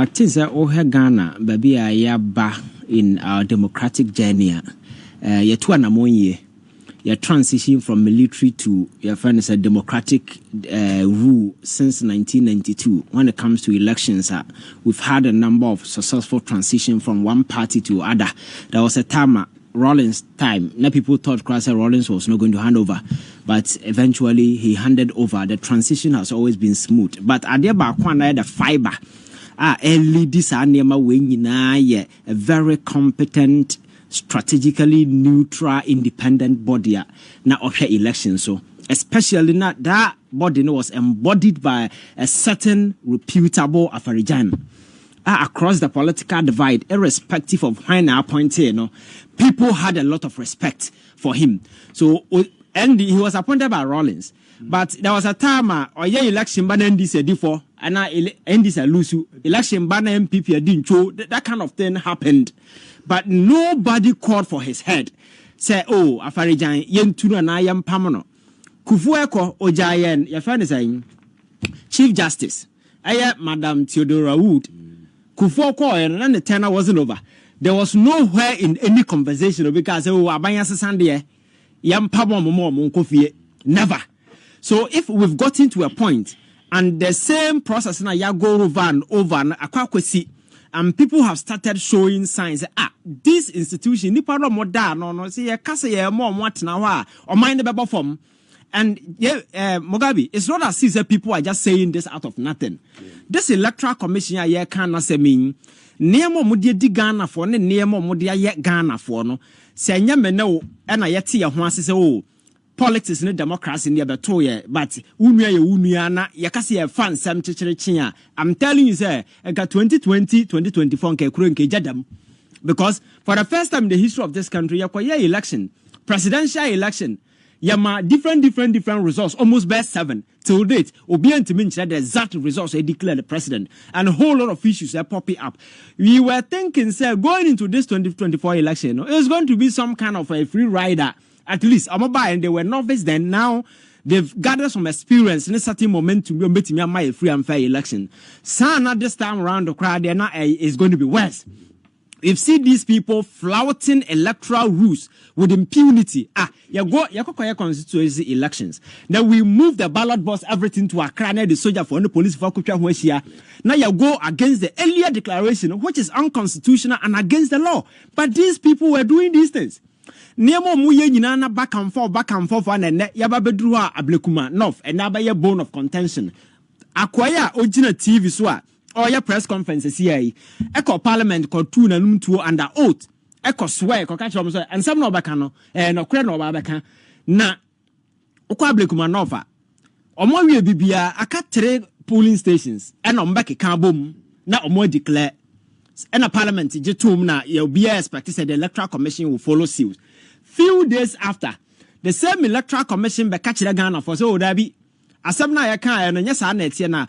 Artiza Ohe Ghana, baby, I ba in our democratic journey. Ye 2 and a more year. Your transition from military to your friend is a democratic rule since 1992. When it comes to elections, we've had a number of successful transition from one party to other. There was a time, Rawlings' time. Now people thought Rawlings was not going to hand over, but eventually he handed over. The transition has always been smooth. But Adeba Kwana the fiber. Early this anima wing a very competent, strategically neutral, independent body na option election. So especially not that body was embodied by a certain reputable Afarijan across the political divide, irrespective of when I appointed, people had a lot of respect for him. So and he was appointed by Rawlings. But there was a time or election ban NDC before and NDC lose election ban NPP didn't show that kind of thing happened. But nobody called for his head. Say, oh, Afarijan, yen tunu na yam pamano. Kufueko ojayen, your friend is saying Chief Justice. Madam Theodora Wood. Kufueko and the tenor wasn't over. There was nowhere in any conversation because abanya sasande yam pamo mo kofi. Never. So if we've gotten to a point and the same process now ya go over and akwakwesi, and people have started showing signs that this institution ni paro mo da no say ya kase ya mo na wa or mind the baba form. And Mugabe, it's not as if people are just saying this out of nothing. This electoral commission ya can say mean nemo mudie di Ghana for ne nemo mudia ye Ghana for no say nyame no na yeti ya ho ase say oh politics and democracy near the but unuya na yakasi a fan sam chichirichia. I'm telling you, sir, I got 2020, 2024 jadam. Because for the first time in the history of this country, yakwaya election, presidential election, yama different results, almost best 7 till date. Obedient to mention the exact results they declared the president, and a whole lot of issues are popping up. We were thinking, sir, going into this 2024 election, it was going to be some kind of a free rider. At least, and they were novice then. Now, they've gathered some experience in a certain momentum to be a free and fair election. So, not this time around, the crowd is going to be worse. We've seen these people flouting electoral rules with impunity. You go constituency elections. Then we move the ballot box, everything to Accra, the soldier for the police for Kucha. Now you go against the earlier declaration, which is unconstitutional and against the law. But these people were doing these things. Niemo muye nyina back and forth and net yaba bedruwa ablekuma north and naba bone of contention. Akwaya ojina TV so or your press conferences here. Echo parliament called 2 and 2 under oath. Echo swear catch and some no bacano and no credit no babaka na okwa ablekuma north. Omo wie bibia aka 3 polling stations and ombeke kan bom na omo declare and a parliament jetum na you'll be expected the electoral commission will follow suit. Few days after, the same electoral commission be catch the Ghana for so there be asabna ya kan and yes na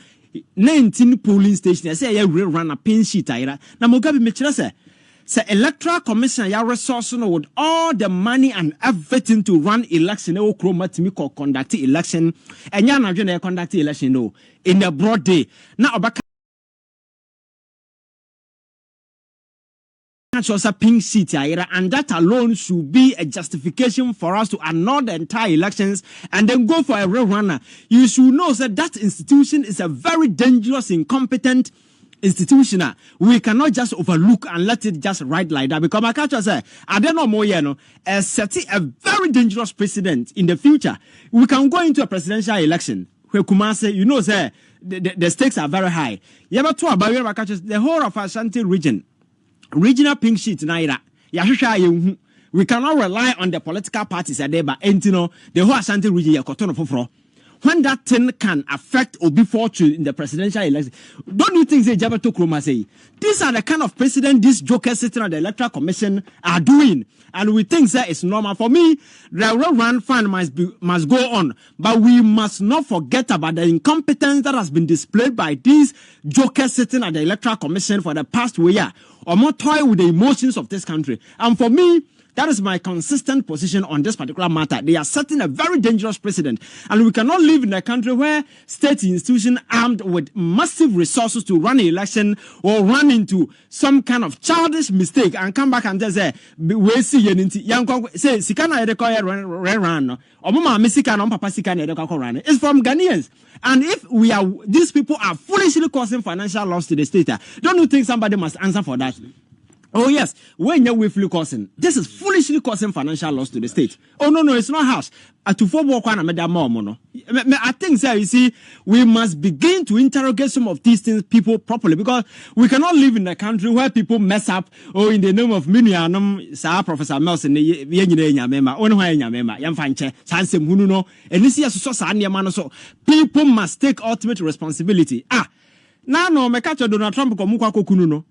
19 polling stations say ya run a pin sheet ira na Mugabe mechira say electoral commission ya resource no with all the money and everything to run election e okroma timi conduct election enya na dwe na conduct election no in the broad day na obaka a pink seat, and that alone should be a justification for us to annul the entire elections and then go for a real runner. You should know that institution is a very dangerous, incompetent institution. We cannot just overlook and let it just ride like that. Because my culture say, I don't know more, setting a very dangerous precedent in the future. We can go into a presidential election where Kumase, sir, the stakes are very high. The whole of Asante regional pink sheet naira we cannot rely on the political parties at there but the whole Asante region yakotono foforo when that thing can affect Obi fortune in the presidential election. Don't you think they Jabato Kroma say these are the kind of president these jokers sitting on the electoral commission are doing, and we think that it's normal? For me, the run fund must go on, but we must not forget about the incompetence that has been displayed by these jokers sitting at the electoral commission for the past year or more toy with the emotions of this country. And for me, That is my consistent position on this particular matter. They are setting a very dangerous precedent. And we cannot live in a country where state institutions armed with massive resources to run an election or run into some kind of childish mistake and come back and just say, we see you say, Sikana run. It's from Ghanaians. And if these people are foolishly causing financial loss to the state, don't you think somebody must answer for that? Oh yes, when you're willfully causing, this is foolishly causing financial loss to the state. Oh no, it's not harsh. I think, sir, you see, we must begin to interrogate some of these things, people properly, because we cannot live in a country where people mess up. Oh, in the name of Minianum, Sir Professor Melson, people must take ultimate responsibility. Now no, me catch Donald Trump kununo.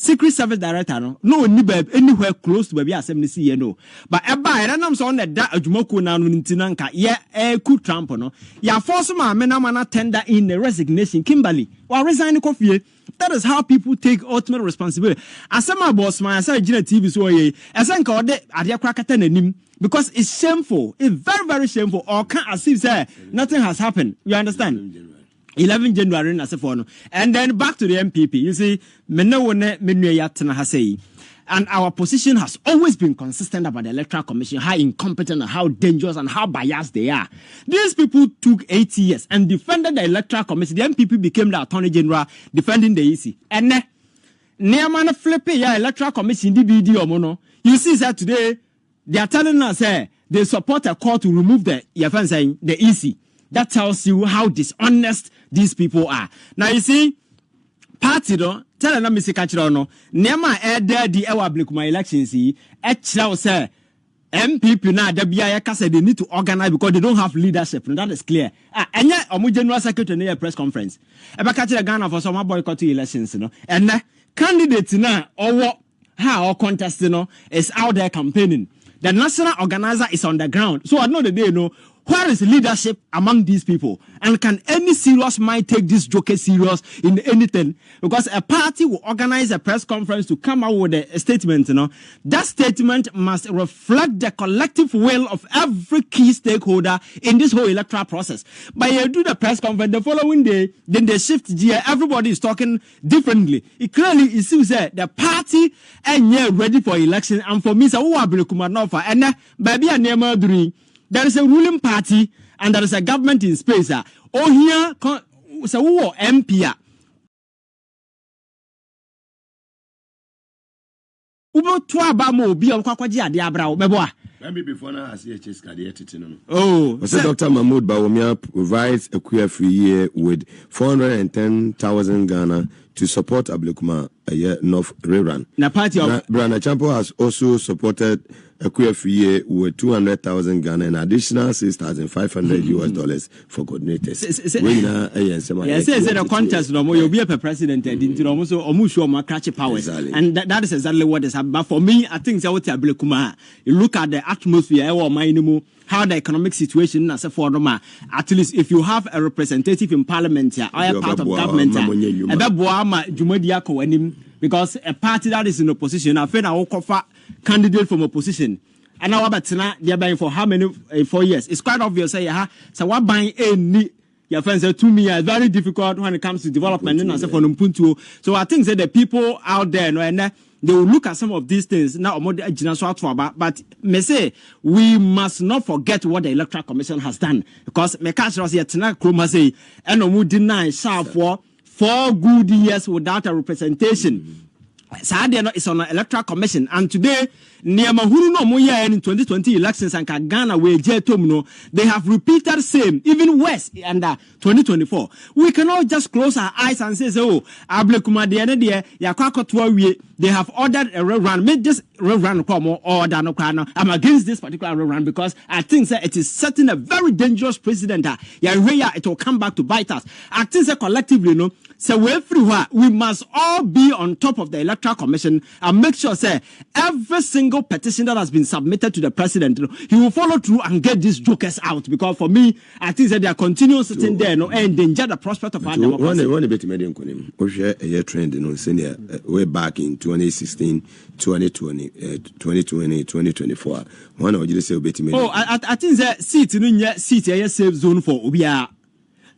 Secret Service Director no anywhere close to baby assembly no. But I'm so on that Ajumoko na ntinanka ku Trump no. Ya force ma mana tender in the resignation Kimberly. Or resign coffee. That is how people take ultimate responsibility. Asama Bossman, asare TV so ye. Asanka ode adia krakata nanim because it's shameful. It's very, very shameful. Or can't as if say nothing has happened. You understand? 11 January and then back to the NPP. You see, and our position has always been consistent about the Electoral Commission, how incompetent and how dangerous and how biased they are. These people took 8 years and defended the Electoral Commission. The NPP became the Attorney General defending the EC. And near flipping Electoral Commission DBD you see that today they are telling us they support a call to remove the EC. That tells you how dishonest these people are. Now you see, party no, tell them Mr. Kachiro no, nema there the Blekuma elections say MPP na WIA kase they need to organize because they don't have leadership. And that is clear. And yet omu general secretary na press conference. Eba kachira Ghana for some boycott elections no. And candidates na or contest is out there campaigning. The national organizer is on the ground. So at the end of the day, where is leadership among these people? And can any serious mind take this joke serious in anything? Because a party will organize a press conference to come out with a statement, That statement must reflect the collective will of every key stakeholder in this whole electoral process. But you do the press conference the following day, then they shift gear, everybody is talking differently. It clearly seems that the party ain't ready for election. And for me, and baby and doing. There is a ruling party and there is a government in space. Here, so who MP? Maybe before now, I see a chess card. Oh, Dr. Mahamadu Bawumia provides a queer free year with 410,000 Ghana to support Ablekuma North Rerun. Na party of Brana Champo has also supported a queer free year with 200,000 Ghana and additional $6,500 US for coordinators. Yes, the contest no you'll be a president into almost almost powers. And that is exactly what is happening. But for me, I think that what Ablekuma, you look at the atmosphere or how the economic situation as a former, at least if you have a representative in parliament here, or a part of government, because a party that is in opposition, I feel I will offer candidate from opposition. And now about they're buying for how many 4 years? It's quite obvious. So what buying any your friends say to me is very difficult when it comes to development. So I think that the people out there, they will look at some of these things now. But me say we must not forget what the Electoral Commission has done, because me catch us here tonight. Kroma say and deny for 4 good years without a representation. Sadia is on an Electoral Commission, and today Niamahuru no moya in 2020 elections and Ghana we they have repeated same, even worse under 2024. We cannot just close our eyes and say, oh, Ablekuma de Yakwakotwa they have ordered a rerun. Make this rerun come or order no. I'm against this particular rerun because I think that it is setting a very dangerous precedent. It will come back to bite us. I think that collectively, so everywhere we must all be on top of the Electoral Commission and make sure say every single single petition that has been submitted to the president, he will follow through and get these jokers out. Because for me, I think that they are continuing sitting there and endanger the prospect of our democracy. One bit a trend, senior way back in 2016, 2020, 2024. One of you say a bit. Oh, I think that seat in your seat, a safe zone for Ubia.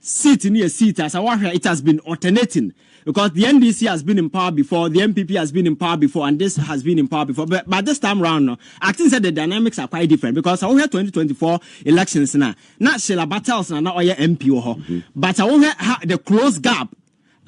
Seat in your seat as a warrior, it has been alternating. Because the NDC has been in power before, the NPP has been in power before, and this has been in power before. But this time round, I think that the dynamics are quite different. Because I 2024 elections now, not Sheila battles now, not all your MP but I the close gap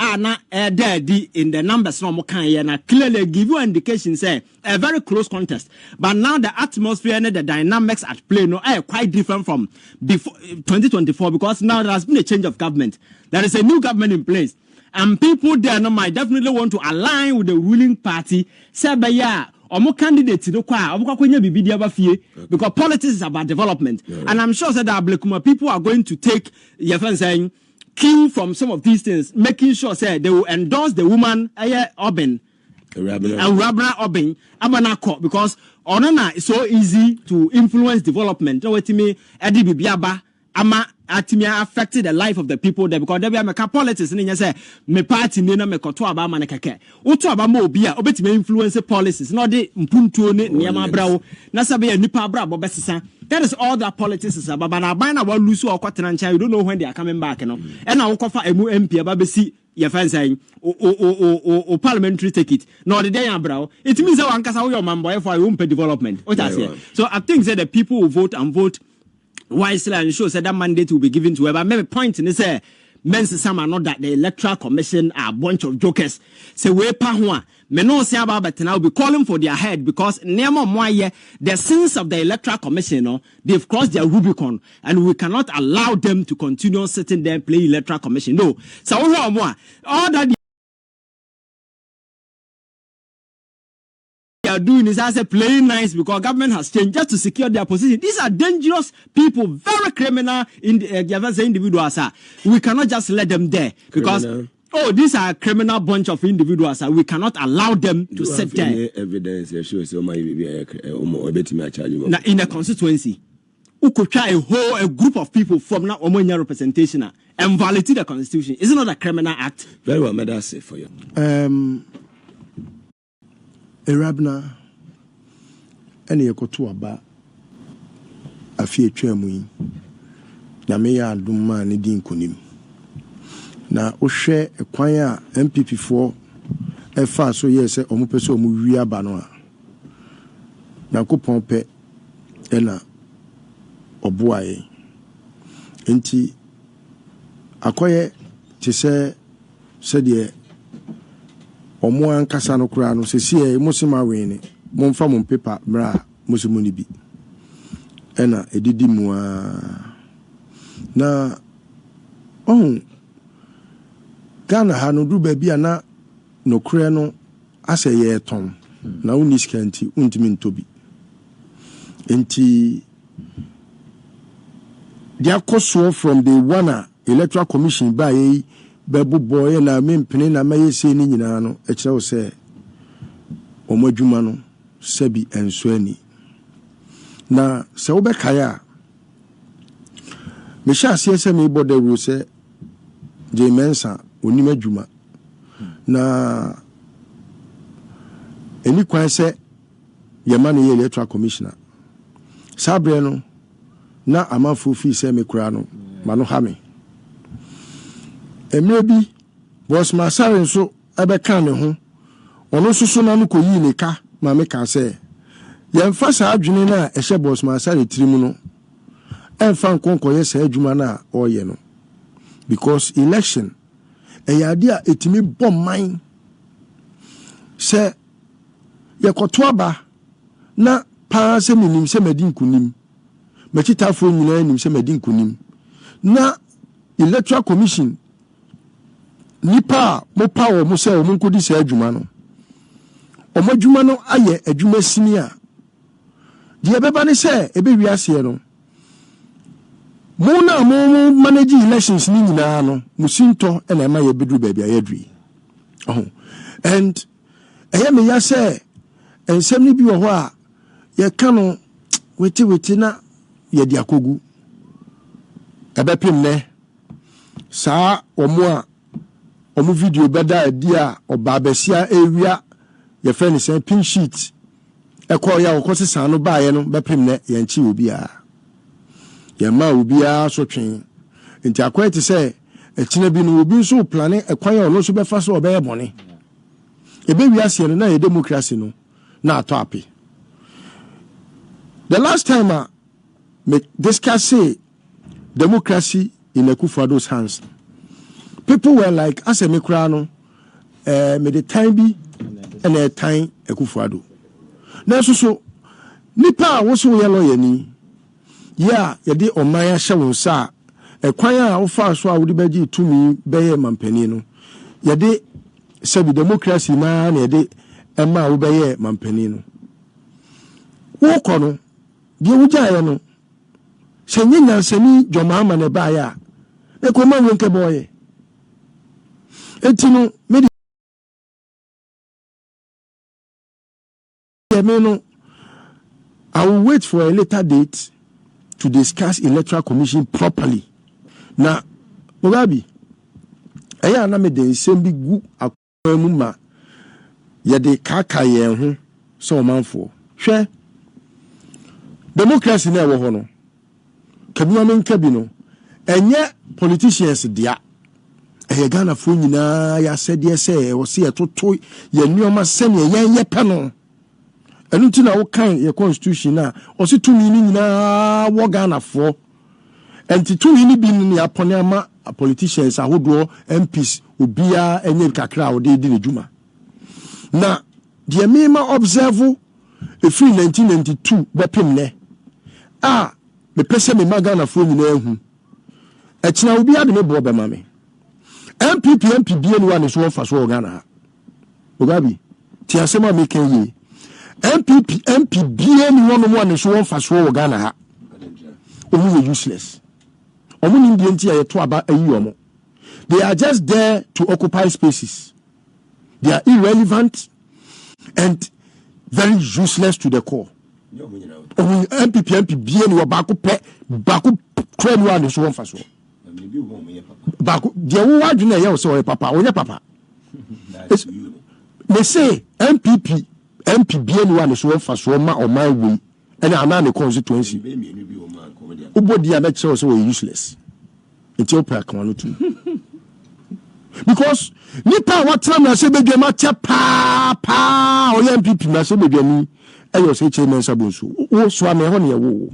are not there in the numbers no more can and clearly give you indication say a very close contest. But now the atmosphere and the dynamics at play are quite different from before 2024 because now there has been a change of government. There is a new government in place. And people there might definitely want to align with the ruling party. Say, but yeah, or candidates because politics is about development. Yeah. And I'm sure that people are going to take your friend saying cue from some of these things, making sure say they will endorse the woman Obin. Rabna Obin Abanako because Onana is so easy to influence development. No to me, Eddie Bibiaba. Ama atimia affected the life of the people there because there be a politics and say me party me na me koto aba ma ne keke uto aba ma obi a obetime influence policies no de mpuntuo ne niam abrawo na sabe ya nipa abra bo besesa. That is all that politics is about. But aban na wa lose or kwatena ncha, you don't know when they are coming back no e na wokofa emu MP aba besi your friend saying o parliamentary ticket no the day abrawo it means that one kasa wo your man boy for you pay development what I say. So I think that the people will vote and vote wisely and show that mandate will be given to whoever. Maybe point in this Mensa Sama not that the electoral commission are a bunch of jokers. Say we pahwa. Me no say about but now be calling for their head because the sins of the electoral commission, they've crossed their Rubicon and we cannot allow them to continue sitting there and play electoral commission. No. So all that are doing is as a playing nice because government has changed just to secure their position. These are dangerous people, very criminal individuals. We cannot just let them there because these are a criminal bunch of individuals. We cannot allow them to sit there. Evidence now in a constituency, who could try a group of people from now Omonia representation and validate the constitution? Is it not a criminal act? Very well, may I say for you. Erabna ene yekoto aba afie twam yi na me ya aduma ne din konim na ohwe ekwan a NPP fo efa so ye se omo pese omo wi aba no a na kopon pe ena oboaye enti akoye ti se de omo ankasa no kura no sesi e musima wene momfa mom paper bra musimu ni bi ena edidi mu na Ghana ha no du ba bia na no kura no ase ye ton na uniskanti untimi ntobi enti dia koso from the one electoral commission by Babu boy na mempene na mayese ni nyina no e kire wo se omadwuma no sabi enso ani na se wo be kaya me sha se me boda ru se Jean Mensa oni madwuma na eni kwan se yema ne electoral commissioner sabre no na amafo fi se me kura no ma no ha me Emebi Bossman Exposed so ebeka ne ho ono susu na no koyi ne ka ma me ka se yemfa sa adwene na ehye Bossman Exposed tirimu no emfa nkonkoye sa adwuma na oye no because election eyade a etimi bomman se yekoto aba na pa se minim se medin kunim machitafo nyina nim se medin kunim na electoral commission nipa mo power mo se o mo nkodi se adwuma no o mo adwuma no aye adwuma sini a die beba ne se ebe wiase no mo na mo manage elections ni nyina no musinto na ma ye bedru ba bia yadwi and eye me ya se ensem ni bi wo ho a ye kano weti na ye di akogu ebepim ne saa omo video beda edi a oba besia ewia ye fe ni say pink sheet ekọ ya okosi san no ba ye no bepim ne ye nchi obi a ye ma obi a so twen nti akwai ti say ekine bi no obi so plan ekwan ya ono so befa so obeye bone ebe wi ase no na ye democracy no na ato api. The last time me discuss democracy in Akufo Addo's hands, people were like, as a mikrano, me the time be and a time Akufo Addo. Now so nipa was so yellow yani. Yeah, ye de omaya shawon sa e kwanya wo fa so a wo de beji tumi beye mampanino. Ye de sebi democracy na ye de ema wo beye mampanino. Wo kono die wujaye no senye nyansani jomama ne baaya e ko ma wonke boye etino me I will wait for a later date to discuss electoral commission properly. Na Mugabi eya na me de sembi gu akwemu ma ye de kaka ye ho so manfo hwe democracy na wo ho no kabina men kabino enye politicians dia eye Ghana fo nyina ya sede se wo se etoto ye nuoma sene ye pe no enu ti na wo kan ye constitution na o se tumi ni nyina wo Ghana fo enti tumi ni bi ni apone ama politicians ahodo MPs obia enye kakra o de di nejuma na de me observe efri 1992 bepem ne me pese me magana fo nyina ehu echina obi ade me bo be ma me NPP bie ni so fa so Ghana Mugabi ti asema me kan yi NPP bie ni no so fa so Ghana ha omu useless omu ni ndie nti ayeto aba ayi omo. They are just there to occupy spaces. They are irrelevant and very useless to the core. NPP bien wo baako trend one so one faso baako dia wo adwene ye wo so papa onye papa they say MP bien one so one faso ma o man we and anane constituency ubodi na che so useless until pa kan no too because nipa watra na se bedwama che pa o MPP na se bedwani ayo say Jean Mensa bonsu wo so am ho ne wo.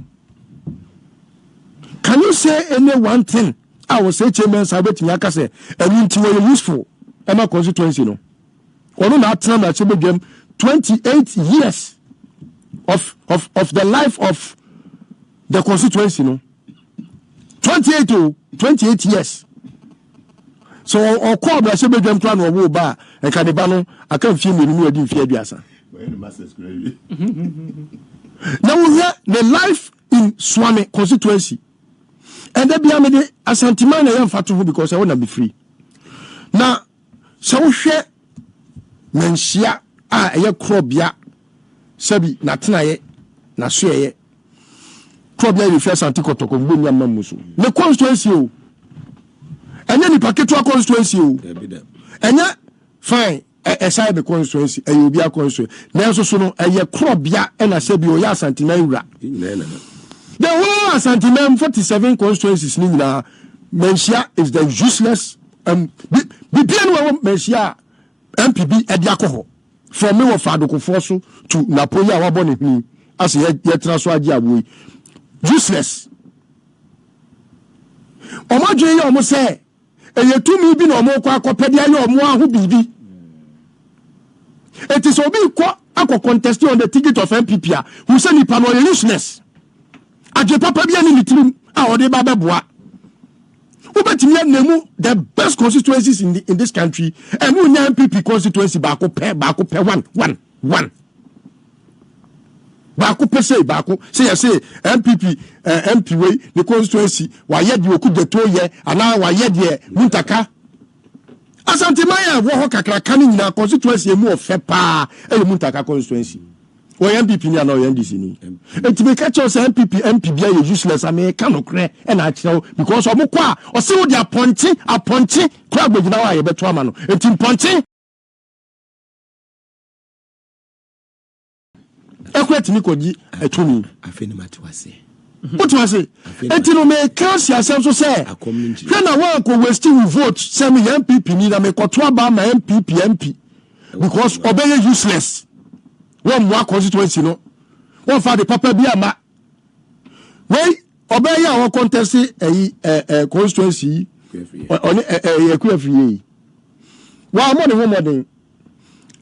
Can you say any one thing I will say Jean Mensa betimi aka say anunti wo useful ema constituency no ono na atram na chebedwam 28 years of the life of the constituency no 28 years. So o call na chebedwam plan wo ba e ka de ba no aka mfie menu odi mfie aduasa. Now we hear the life in Swami constituency. And there be a many Asante man I am fatu because I want to be free. Now, so share mensia a crobia sabi natina ye na suye crobia refer Asante Kotoko Bawumia mamusu. The constituency o. And then the packet to constituency o. And fine. Esai be constituency e obi a constituency na so no eye krobia e na sebi o ya Asante Manwura the whole Asante Man 47 constituencies ni na mensia is the useless bibian wo mensia MPB Agyarko from me wo Ato Forson to NAPO ya wa boni hini as ye transfer Agyarko useless omadwe ye omo se eye tumi bi na omo kwa akopede aye omo ahu bibi. It is obi ko contest on the ticket of MPP who say ni pano useless. Aje papa bia ni litrim a ode ba beboa. Ubetimi nemu the best constituencies in this country and we nya MPP constituency ba ko pe one. Ba ko pe say ba ko say MPP MP way the constituency wa ye di oku de to ye ana wa ye de muntaka. Asante Maya wo ho kakra kan nyina constituency emu ofepa e muntaka constituency or MPP ni ana NDC ni enti me catch us MPP MPB are useless I mean can okre and actually because omukwa o se wo dia ponti kra gbegina wa ye beto ama no enti ponti ekwet ni koji etumi afeni matuase what was it enti no me cash yourself so say na wa ko waste vote say me MPP ni na me koto aba ma MPP MP because obey useless one more constituency no one for the papa bi ama wey obey our contest constituency on Ekwefie wa mo ne ho modern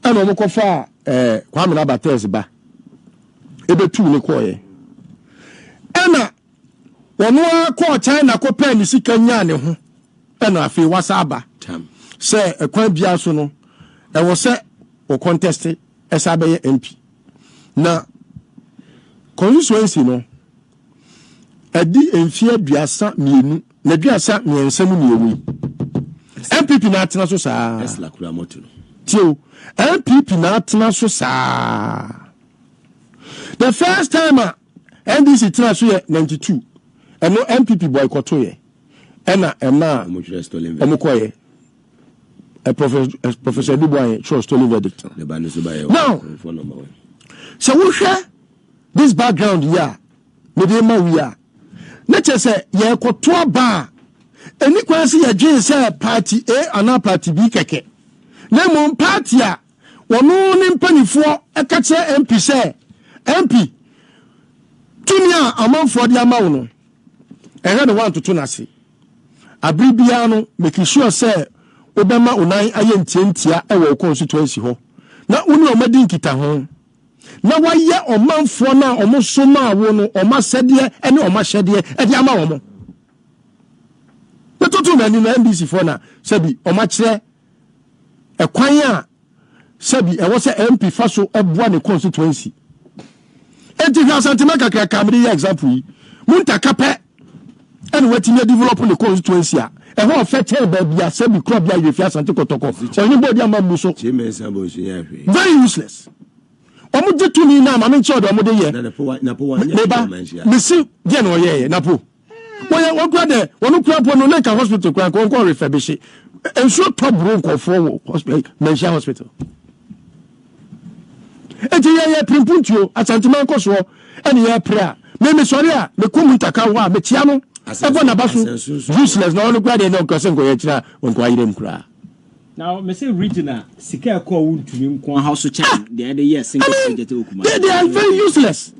e no mo ko fa Kwabena Agyapong ba ebetu ne koye ena wono akọ China ko pen sika nya ne ho ena afi wasaba se ekwan bia so no e wo se o contest esabe MP na constituency no edi enfie aduasa mienu na aduasa miensam ne ewi MPP na atena so saa esla kura moto tio MPP na atena so saa the first time NDC tena so ye 92 eno MPP boycott ye ena omukoye Professor Dubois chose stolen verdict. Now, so we share this background here. Medema we are. Nature say ye kotoa ba. Any kwasi ya jin say party A and party B keke. Nemo party a wono ni mpanifo ekache MP say MP tunia amanfo de amawo no. Ehwe no want to tunase. Abribia no make sure say Obama unan aye ntientia e wo constituency ho na uni omadi nkita ho na waye omanfo na omoso ma wo no omasede ene omahede e di ama wo mo betutu mani na NDC fo na sebi omachire ekwan a sebi e wo se MP faso eboa ne constituency enti hwa santima kakra kamri example yi muntaka pe ene watimi develop ne constituency a ho fete baby asabi crop ya yefi Asante kotoko oni body amamu so Jean Mensa bo hia hwe very useless omo jetuni na ma menche odo omo de ye napo wa misi je no ye napo wo kura de wonu kura po no na hospital kura ko refurbish enso top room ko for hospital mention hospital enti ye primpuntio Asante man ko so eni ye prayer me sorry a me komuntaka wa me tia no Ever na basu useless na onu kwade na nkose nko yechira onko ayirem kura. Now me say regional sika ko wuntumi nko house chan they are yes single project okuma. They are very useless.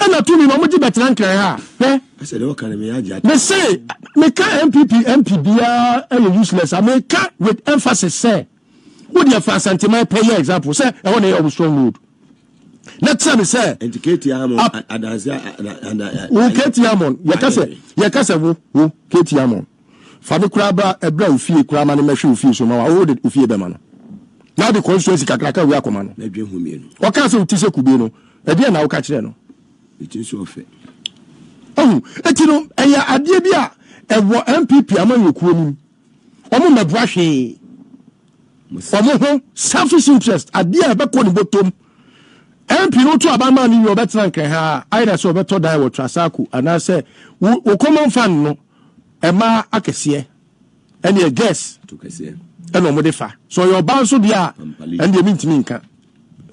And na tumi ma mo ji betra nkran ha. I said o kan me Agyarko. Me say me ka MP bia useless. I me ka with emphasis say what the Asante my pay example say e wona you strong mood. Let's say indicate Amon adanse and Kate Amon yakase wo Kate Amon fa de kura bra ebra ofie kura ma ne mehwe ofie so ma wo de ofie be ma no na de constituency kakraka wi akoma no na dwe humie no o ka se utise kube no e de na wo ka kire no it is so fair eti no eya ade bia e wo MPP amanyokuo nim omo mebra hwe omo ho selfish interest ade e be ko ni botom MP no to abama ni yo betra nkran ha either so beto die wo trasaku ana say wo common fan no e ma akese ene e guess to kese ene omo de fa so your ban so dia ene de mintimi nka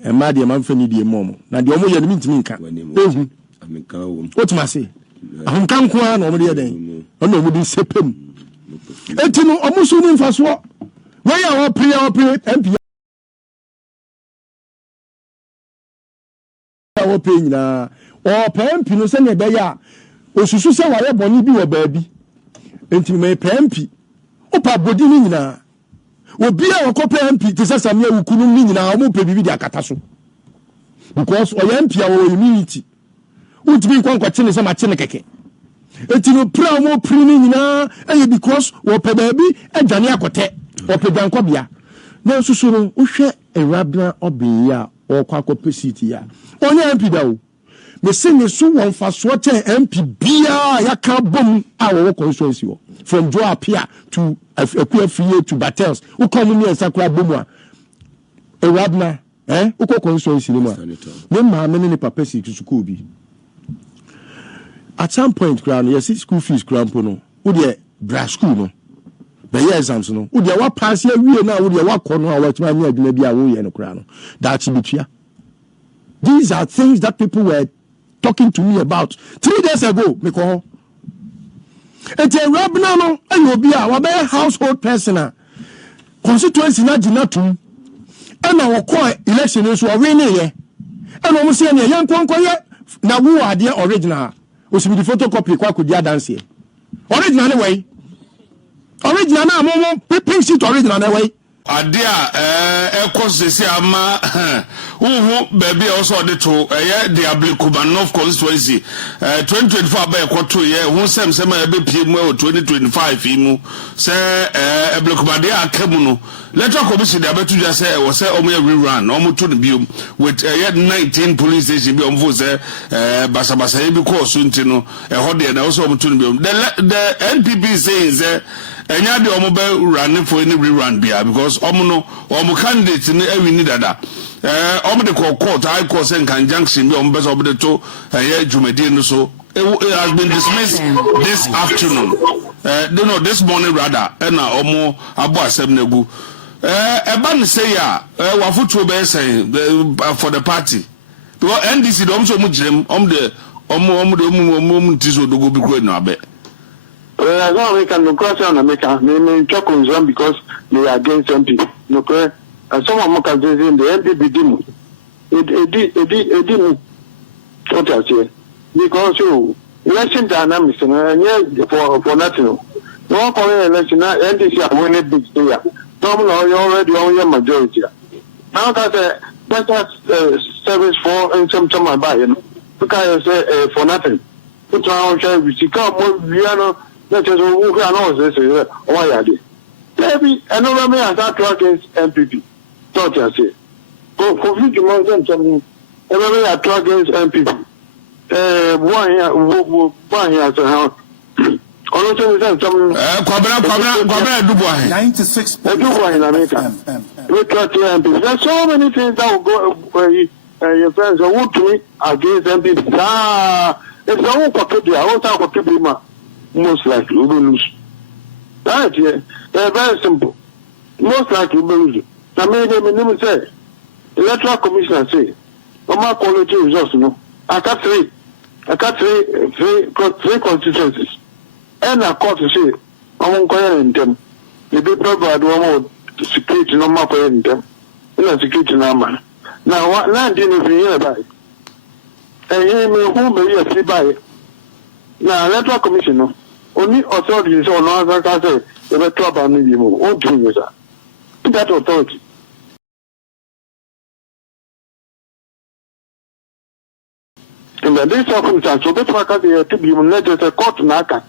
e ma de man fani de momo na de omo ye de mintimi nka ehu ameka wo otuma say ahun kan ko na omo de den ono omo de sepem etinu omo so ni mfa so we ya wo pre MP wo pe nyina o pempi no se ne be ya osusu se waye boni bi wo baabi enti me pempi o pa bodi ni nyina obi a wo ko pempi te se Sammy awukunu ni nyina o mo pe bibi di akata so because o ya mpi a wo immunity untimi nkwankwache ne se ma che ne keke enti no pra mo pri ni nyina eye because wo pe baabi adwane akote o pe dwanko bia na osusu no wo hwe Ewabna obiya o kwako pesiti ya onye MP da o me se ne so won fa so che MP bia ya ka bom a wo constituency wo from Joa Pia to Akufo to Battles wo come me ensakura bom a Ewabna uko constituency ni ma ne ma me ne papa si school bi at some point crown yes school fees crown po no wo de bra school no be year exams no wo de wa pass ya wie na wo de wa kɔ no a wa tuma ni adwuma bi a wo ye no crown no that be tua. These are things that people were talking to me about 3 days ago me ko ete rabna no ayo bi a wa be household person constituency na jinatum ana wokɔ election so we ne ye ana mo se ne ye nkonko ye na wo ade original osibidi photocopy Kwaku Adan original ne way original na mo pink sheet original na way adia ekosese ama uhu baby also de to the Ablekuba North constituency 2024 ba ekoto ye hu sem e be pie mu 2025 imu se Ablekuba de akamu no electoral commission de abetu ja se wo se omo rerun omo to the biom with 19 police station bi omfo se basabasa e bi course nti no ho de na wo se omo to the biom the NPP says enya de omo be run for any rerun bia because omo no omo candidate ni ewini dada omo de court high court in conjunction bi omo be so de to jumedi no so it has been dismissed this afternoon this morning rather na omo abo asem na gu ban say ya wa futu be say for the party because NDC do omo so mu jirem omo de ntizo dogo bi kro na abe. I don't make no question on America. They talk on them because they are against MP. No, some of them can say in the NPP demo. It didn't. What I say because you election dynamics for nothing. No one calling election. NDC are winning big there. Some you already own your majority. Now that better service for and some I buy. You know, because say for nothing. Put on share with you come we are no. That is who can also say, why are they? Maybe another man has to against NPP. Don't I say? For future months and something, another man to against NPP. One here, so how? Also, some Kwabena Dubois 96. Dubois in America. We try to NPP. There's so many things that will go where your friends are would to me against NPP. It's a whole package. I won't talk about people. Most likely we will lose. Right here, they're very simple. Most likely we will lose. Now, maybe say, electoral commissioner say, my quality results, no. I got three constituencies. And I caught to say, I won't call in them. The people provide one more security, no more in them. In security, no man. Now, what land didn't hear about it? And he may who may see by it. Now, electoral commission, no. Only authorities or no other say the electoral banning you won't do that authority. In the day circumstance, so that's why to be let a court naka,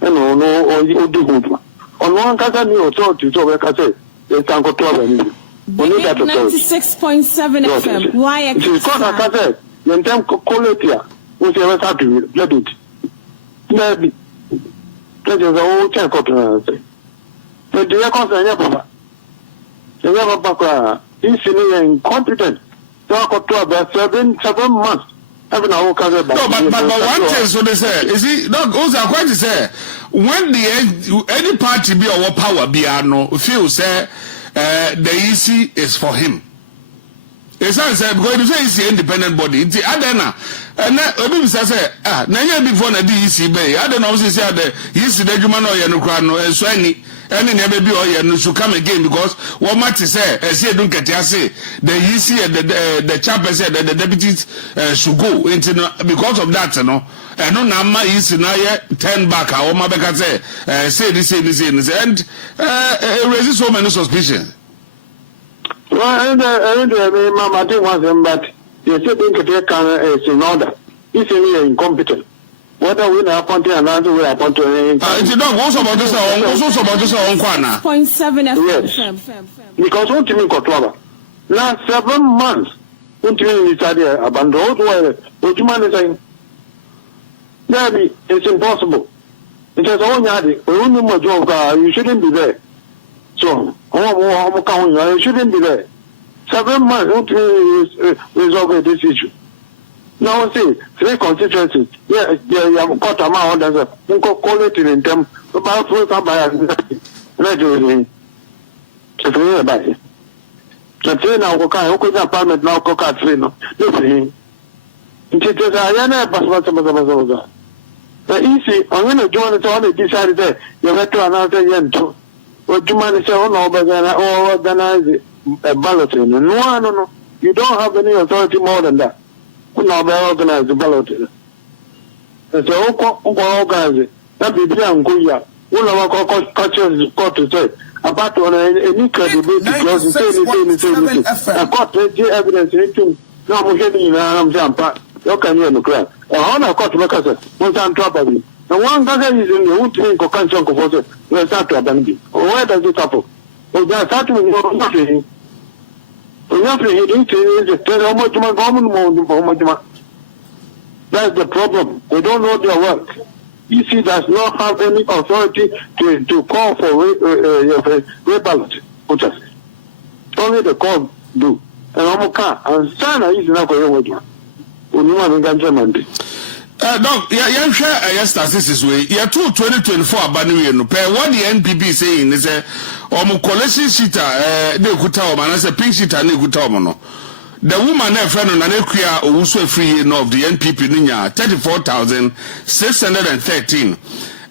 and no, or you do good. On one case, new authorities, so like I say, they can go to only that 96.7 FM. Why? It is called like I said, when time quality, which ever have to let it. Maybe. That is a whole check up. But the records are never. The never is incompetent. So I got to about 7 months. No, but one thing so they say, is it no goes are quite to say when the any party be our power be no feel say the EC is for him. It's not say because you say it's independent body. It's Adena. And obi say na nya before na DEC be. Adena say the EC the juma no ye no kra no so any na be bi o ye no should come again because what matter say say don't get say the EC the chairperson the deputies should go into because of that no and no na ma EC na ye turn back our ma be ka say this and raise so many suspicions. Well, I didn't want them, but they said they can in order. It's really incompetent. Whether we are appointed and another we are appointed. It's not also about this on Kwana. 0.7 Yes. Because what you mean, Kotlava? Last 7 months, what you mean is that abandoned what you man is saying? Maybe it's impossible. It is all yadi. We only more joke, you shouldn't be there. So, you shouldn't be there. 7 months to resolve this issue. Now, see, 3 constituencies. Yeah, got a man on the call it in them about 4 gradually. So, everybody. The train now, okay, apartment now, coca train. Listen, it is a yana passport. The easy, I'm going to join it on the decided there. You have to another yen too. What you man say, oh no, but organize a balloting. No, you don't have any authority more than that. No, they organize the balloting. And so, organize it. That be beyond Guya. One of our cultures got to say. About any credibility because you say anything. I got evidence anything. No, I'm getting you now. I'm saying, you can hear the crowd. I want to make us one time properly. The one that is in the wood drink or can't chunk of water, we start to abandon. Where does it happen? Well, they are starting with nothing. That's the problem. They don't know their work. EC does not have any authority to call for reballot. Only the court do. And Sana is not going to do. Doc, yeah, share statistics way. Yeah, 2024 abanu no. Per what the NPP saying is collection sheeter they kuta o man say pink sheeter na kuta o no. The woman na friend na kuya owuso free of the NPP ninya 34,613.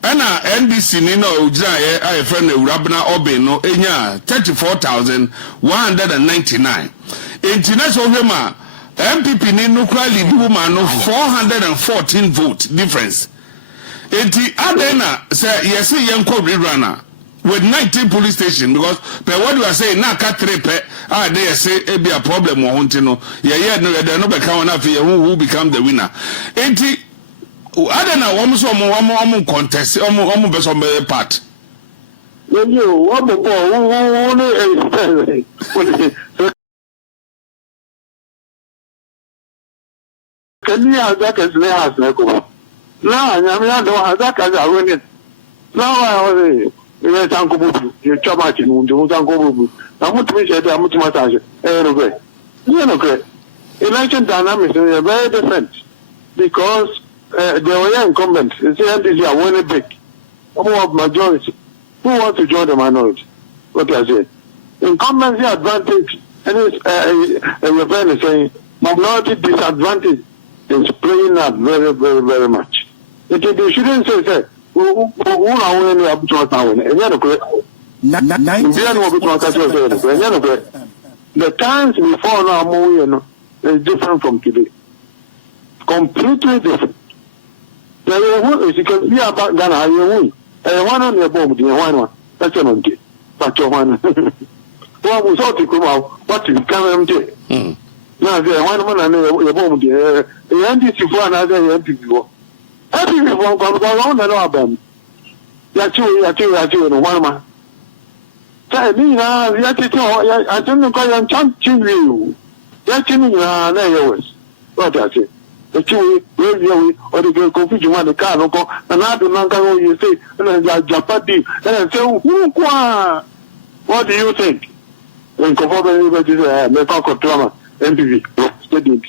And NBC ni no ujira a friend Urabna Obe no enya 34,199. International woman MPP ni nukra lead woman no 414 vote difference. Enti adena say yes yenko runner with 19 police station because per what you are saying na ka 3 pe they say e be a problem or hunting no yeah no they no be count na who become the winner. Enti adena womo contest womo be some part. You can you have that as the house? Now, I don't have that as I win it. Now, I was a Tanko, you chop out in Tanko. I want to be said, I'm to massage. Election dynamics are very different because they were incumbents. It's the NDC are winning big. Of majority. Who wants to join the minority? What I say? Incumbency advantage, and it's a saying minority disadvantage. Is playing up very, very, very much. They shouldn't say, who are winning up to a town? And you're correct. The times before now is different from today. Completely different. Now, you can be about Ghana, you win. And one on your bomb, you one. That's an empty. But your one. What was all to come out? What you can empty? Now, there one man and your bomb, the NDC for another NPP. NPP won't come down and over them. Yatu, one man. Say, me, I don't call you chanting you. Yatu, was. What I say? The two, radio, or the girl confusion one, the car, and I do not go, you say, and then Japati, and I say, what do you think? When Kojo Kyeremanteng, NPP, studied.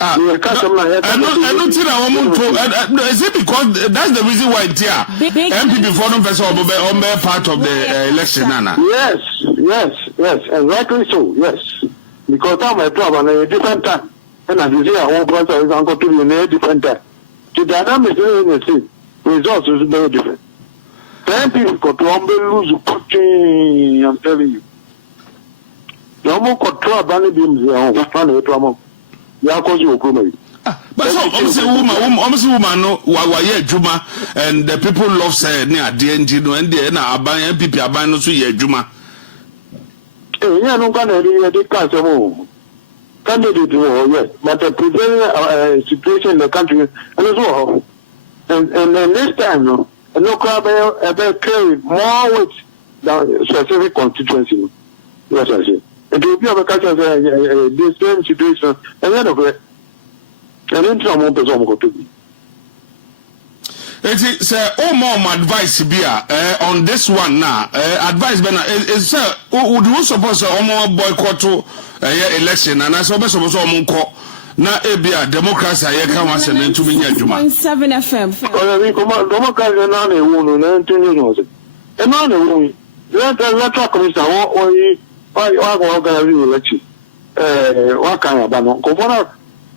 I don't think I want to. Is it because that's the reason why MPP forum person on part of the election, Nana? Yes, exactly so. Yes, because I'm a problem at a different time, and as you see, I won't go to be in a different time. The dynamics in the same results is very different. The MPP got to lose. I'm telling you. No more control banning beams. But so obviously woman no wa juma and the people love say near DNG no and they na aban MPP aban no so ye juma. No can really cast candidate yes, but the prevailing situation in the country and as well. And this time no crowd ever carry more weight than specific constituency. Yes, I say. And to be able to catch the same situation, and then of it, and then some person go to be. It is more advice be on this one now. Advice be is would you suppose more boycott election and as always na ebia democracy ayeka wase na ntumi nya adwuma 6.7 FM. Democracy na na ewu no na ntumi no se. E na na ewu. Electoral commission wa ga election. Wa kan aba no. Ko fona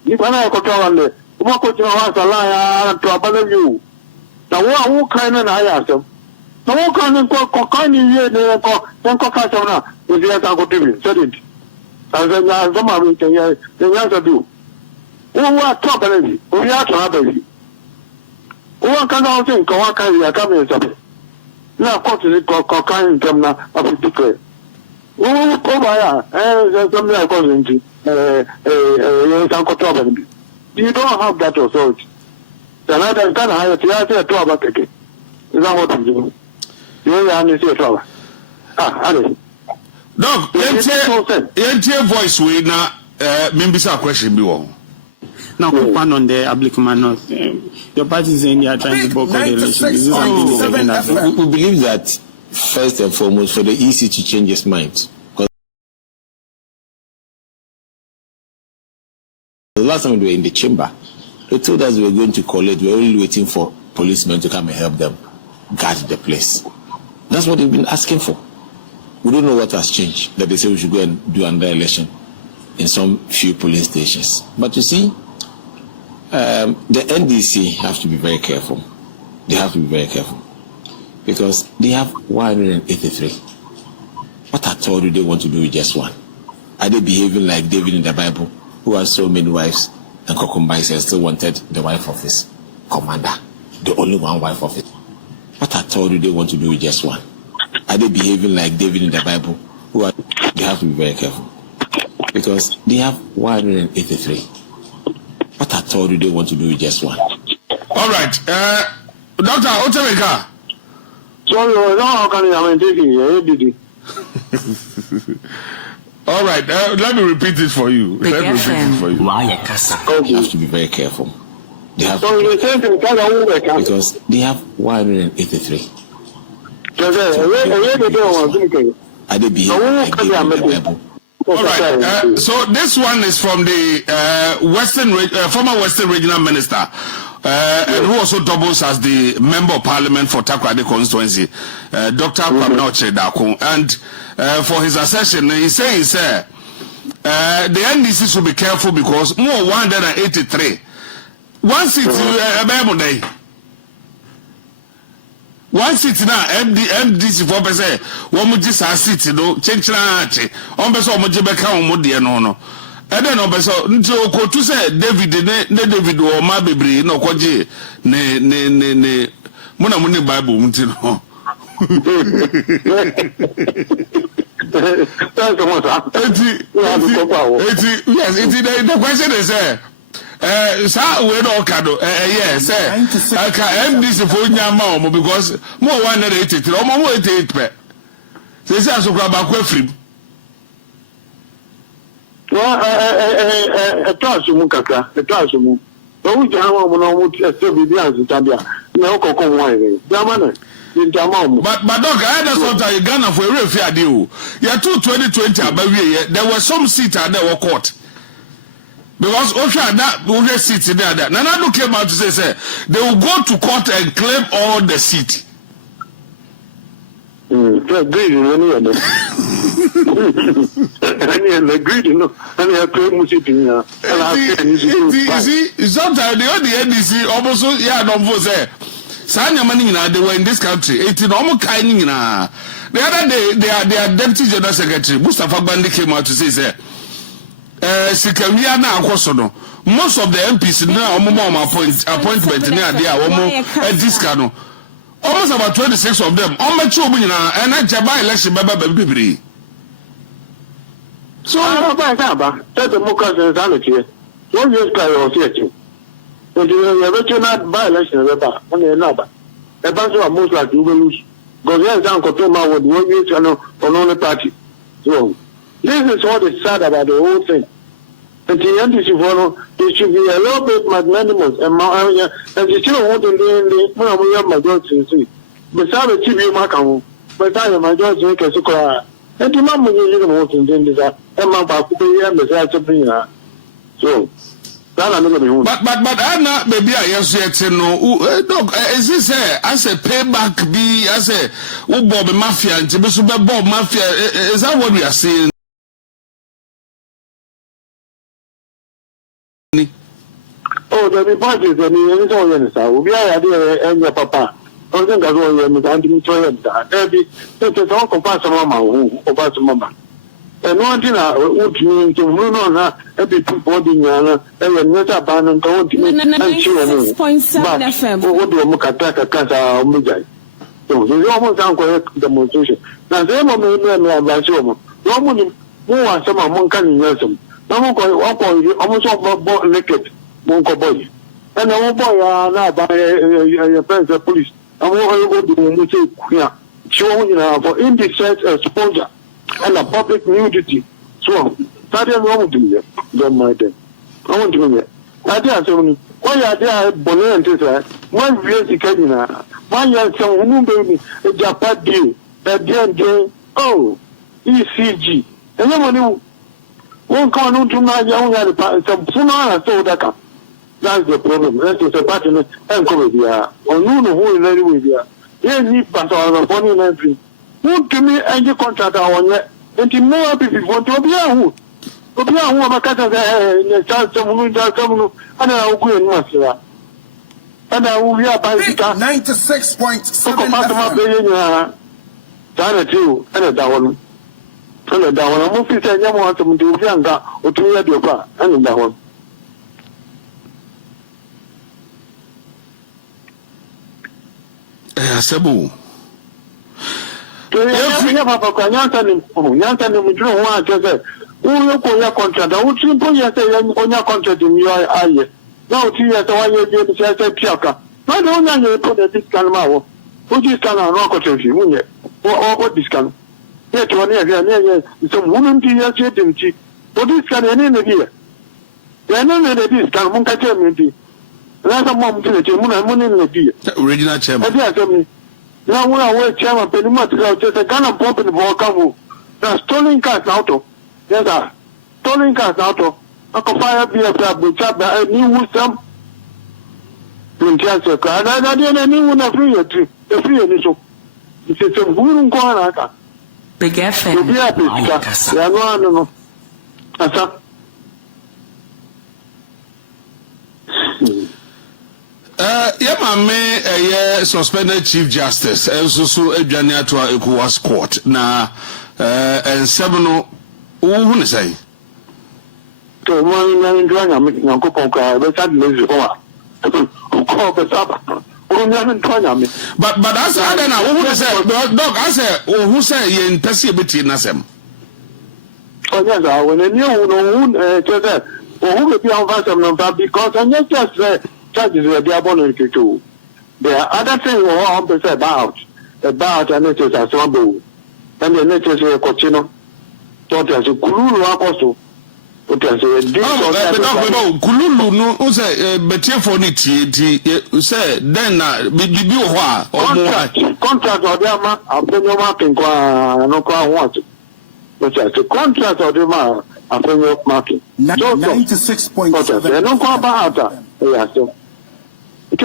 ni bana ko to wande. Mo ko ti wa sala ya to aba na you. Na wo kan na ya asem. Na wo kan ko kan ni ye ne ko ka so na. O dia ta ko tibi. Sedit. Asa na zama bi te ya sa du. Who are top energy? We are to have energy. Who are kind of thing? Kawaka, you are coming to now, quarterly cocaine come now of the declare. Who over something like causing you don't have that authority. The other can hire theatre to about it. Is that what you do? You only see a trouble. Alice. Dog, your voice we now, maybe some question be wrong. Now, on the applicant, your party is saying they are trying to boycott the election. We believe that first and foremost for the EC to change its mind. Because the last time we were in the chamber, they told us we were going to collect. We were only waiting for policemen to come and help them guard the place. That's what they've been asking for. We don't know what has changed. That they say we should go and do another election in some few polling stations. But you see, the NDC have to be very careful. They have to be very careful because they have 183. What at all do they want to do with just one? Are they behaving like David in the Bible, who has so many wives and concubines and still wanted the wife of his commander, the only one wife of it? What at all do they want to do with just one? Are they behaving like David in the Bible, who are? They have to be very careful because they have 183. What at all do they want to do with just one? All right, Doctor Otemeka. Sorry, how can you take it? All right, let me repeat it for you. Let me repeat it for you. They have to be very careful. They have because they have 183. Are they behaving like David in the Bible? All right. So this one is from the former Western Regional Minister, and who also doubles as the Member of Parliament for Takoradi constituency, Dr. Kwabena Agyarko. And for his assertion, he says, the NDC should be careful because more 183. One seat, one seat now, MDC 4%. One more just a seat, no, change on Beso Mojibeka or Modia no. And then Obeso, until to say David or Mabibri, no Koji, ne, Monamuni Bible, Muntino. Yes, the question is, sir, we don't cado. Yes, I can MDC for Nyama because more 183 or more 88. They say, I should grab a quick a classroom, a classroom. But we can't want to still be the answer. No, Coco, why? But dog, I understand that Ghana for a real fair deal. Yeah, 2020, there were some seats that were caught. Because Osha that will sit there. Nanado came out to say they will go to court and claim all the seat. Greedy, sometimes the only NDC almost yeah no say Sanya money they were in this country. 18 almost kind na. The other day their deputy general secretary Mustafa Bandi came out to say Sikawia na akwoso no. Most of the MPs now appointment near there discount no. Almost about 26 of them. On my children and I jaba election baby. So I tell the democracy is anarchy. Don't just cry or see. But you have not by election on the number. A bunch of most like you will lose. Because yes, Uncle Toma would want you to know on the party. So this is what is sad about the whole thing. And the NDC follow, they should be a little bit magnanimous and they still want to do the majority. Besides the TV Macau, but I am majority in Kasuka. And the mom will do most in this, and my Baku and the so. But Anna, maybe I answer no. Dog, is this as a payback be as a Bob Mafia and Tibusuba Bob Mafia? Is that what we are seeing? Oh, the report is we are there and your papa. I think I was going to try that. There be all compassion mama who pass mama. And one thing I would mean to run on every body and not abandon to 96.7 FM. What do you look at Casa Mujay? So there's almost uncorrect demonstration. Now, they will make me a Basio. No one who are some among Canning Nelson. No one almost all naked, Monko boy. And no boy now by a friends of police. And what will do here? Showing for indecent exposure. And a public nudity. So, that is wrong with you. Don't mind them. I want to hear. I tell you, why are there bonnet? One really can one young son who baby, a Japan deal, that day, oh, ECG. And no one knew. One can't do my young some sooner so that that's the problem. That is a pattern and Korea. Or no, who is ready with you. Yes, he passed on a funny entry. Who give me any contract on yet? And you know, people want to be a who. To be a who am a cat of the child, someone and I will go in Masra. And I will be a bicycle 96.7 China too, and a down. And a down. I'm moving to a want to do younger or 2 years ago, and a down. Sabu. Contract. I would simply say on your contract in your eye. Now, 2 years away, you say, Piaka. Not only you put a discount now, which is kind of rocket of you, or what discount. Yet, 1 year, some woman to your children, what is kind of in the year? They know that this can Monka Germany. That's a mom to the German in the year. Original chairman. Now we are with chairman, pretty much just a gun and pump in the Volcano. Now, stolen cars out. Yes, sir. Stolen cars out. I can fire BFF with a new wisdom. Winchester car. I didn't even a free initial. It's a wound corner. Big FM. No. Suspended Chief Justice, and so Adwane Ato Ekuwas Court. Na and seven who say? To one man drawing a Uncle Ponka, but that lazy for but that's I don't know who say dog I say who say in Pessi Nasem. Oh yes, when a new who will be on Vassam because I just said charges were diabolical too. There are other things we want to say about and it is a swamble. And the nature is a cochino. Don't as a Kululu apostle. What as a Kululu no say better for it say then be contract or the man I'll pay your marking no quite want to. But as a contract or the man I'll pay your marking. 96.7. No quite about yes. Are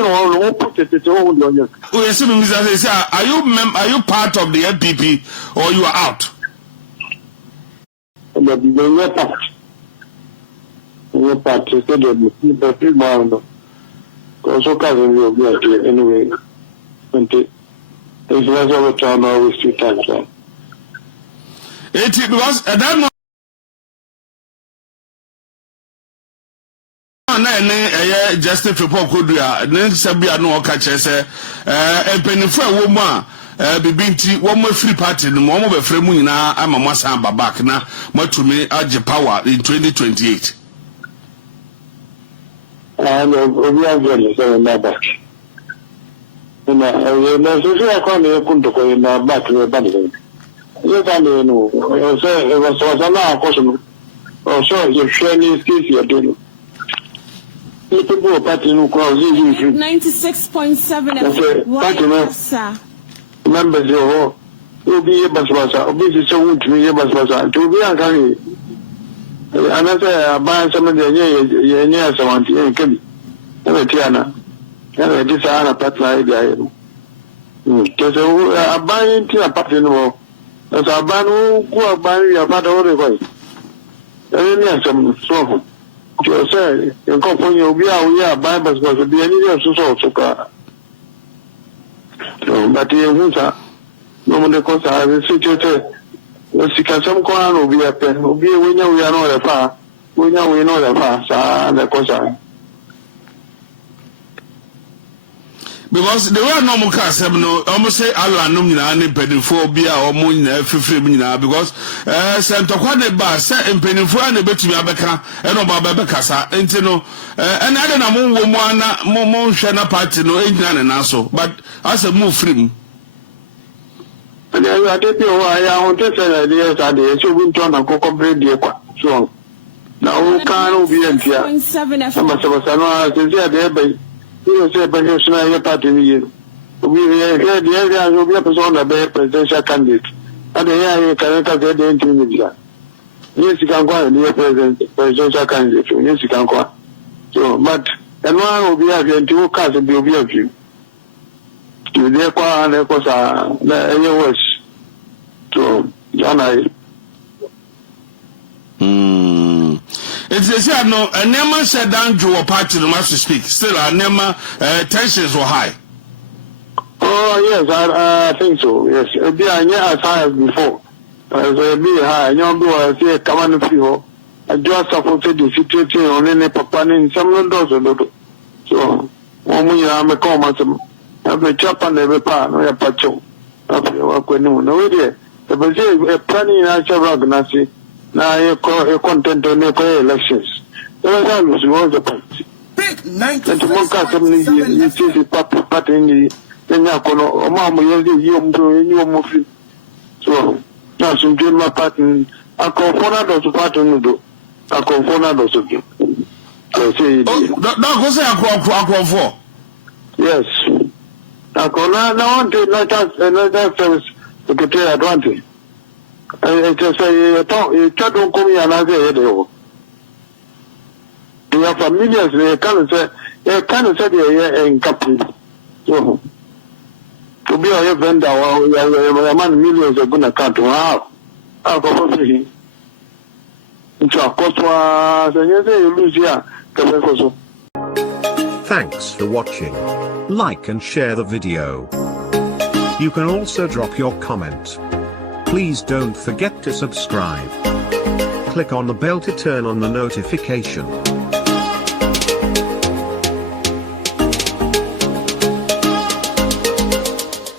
you part of the NPP or you are out? You're part. Anyway, it's less of a time always 2 times. It was that Justice report could be a Sabia no catcher say a penny for a woman bibinti one more free party no more of a frame now I'm a masamba back now what to me power in 2028. And we are going to back. In a country in the back to the body. You can know, it was a question. Oh, so you're sharing this, you're doing. People party no crowd 96.7 party sir. Members you be a basbasa, be so good to me, basbasa, to be a carry. Another buy some of the year, someone can be a Tiana. And this are a partner. Because a buying to a party no. As a ban who are buying your part all the way. Any some strong. You say, in company, we are buying but was be any of so car. But the Musa, no one because I have a situation. She can some corner will be a pen, will be a winner, we are not a far. We know the far, and the cosa. Because there were no more cars, almost say Allah no any pedophobia or moon 50 minutes because Santa Juan Bar set in Penifo and a bit to Abeka and Obaba Casa, and you know, and I don't know more Shana party no Indian and also, but as a move free. And I did know I want to say ideas are there, so we turn and cocoa bread, dear. So now can't be in here. I'm a Savasano, there by. You say, but you're not a party. We hear the area will be a person of a presidential candidate. And the area can get the intermediate. Yes, you can go and be a presidential candidate. Yes, you can go. So, but, and one will be having two cars and be of you. To the Equa and Equa, the worse. So, John, It's a say no, I never said down to a party to master speak. Still, I never tensions were high. Oh, yes, I think so. Yes, it'll be as high as before. It'll be high. You know, I say, come on, people. I just supported the situation on any papa in some doors. So, when we are a common, I've a chop on every part, no, a pacho. No idea. The Brazil, a planning natural organization. Now you call a content on your elections. There was the party. Big 90. And to one custom, you see the party in the Nakono, Mamma, you move. So, now some dream my pattern. I call for others to pattern do. I call for others to do. I say, that was a crop for. Yes. I call now on to another service to get advantage. I just say, you can't come here and I say, they are familiar, they can't say, they are in captive. So, to be a vendor, a man millions are going to cut to have. I'll go for free. Into a cost was, and you say, you lose here. Thanks for watching. Like and share the video. You can also drop your comment. Please don't forget to subscribe. Click on the bell to turn on the notification.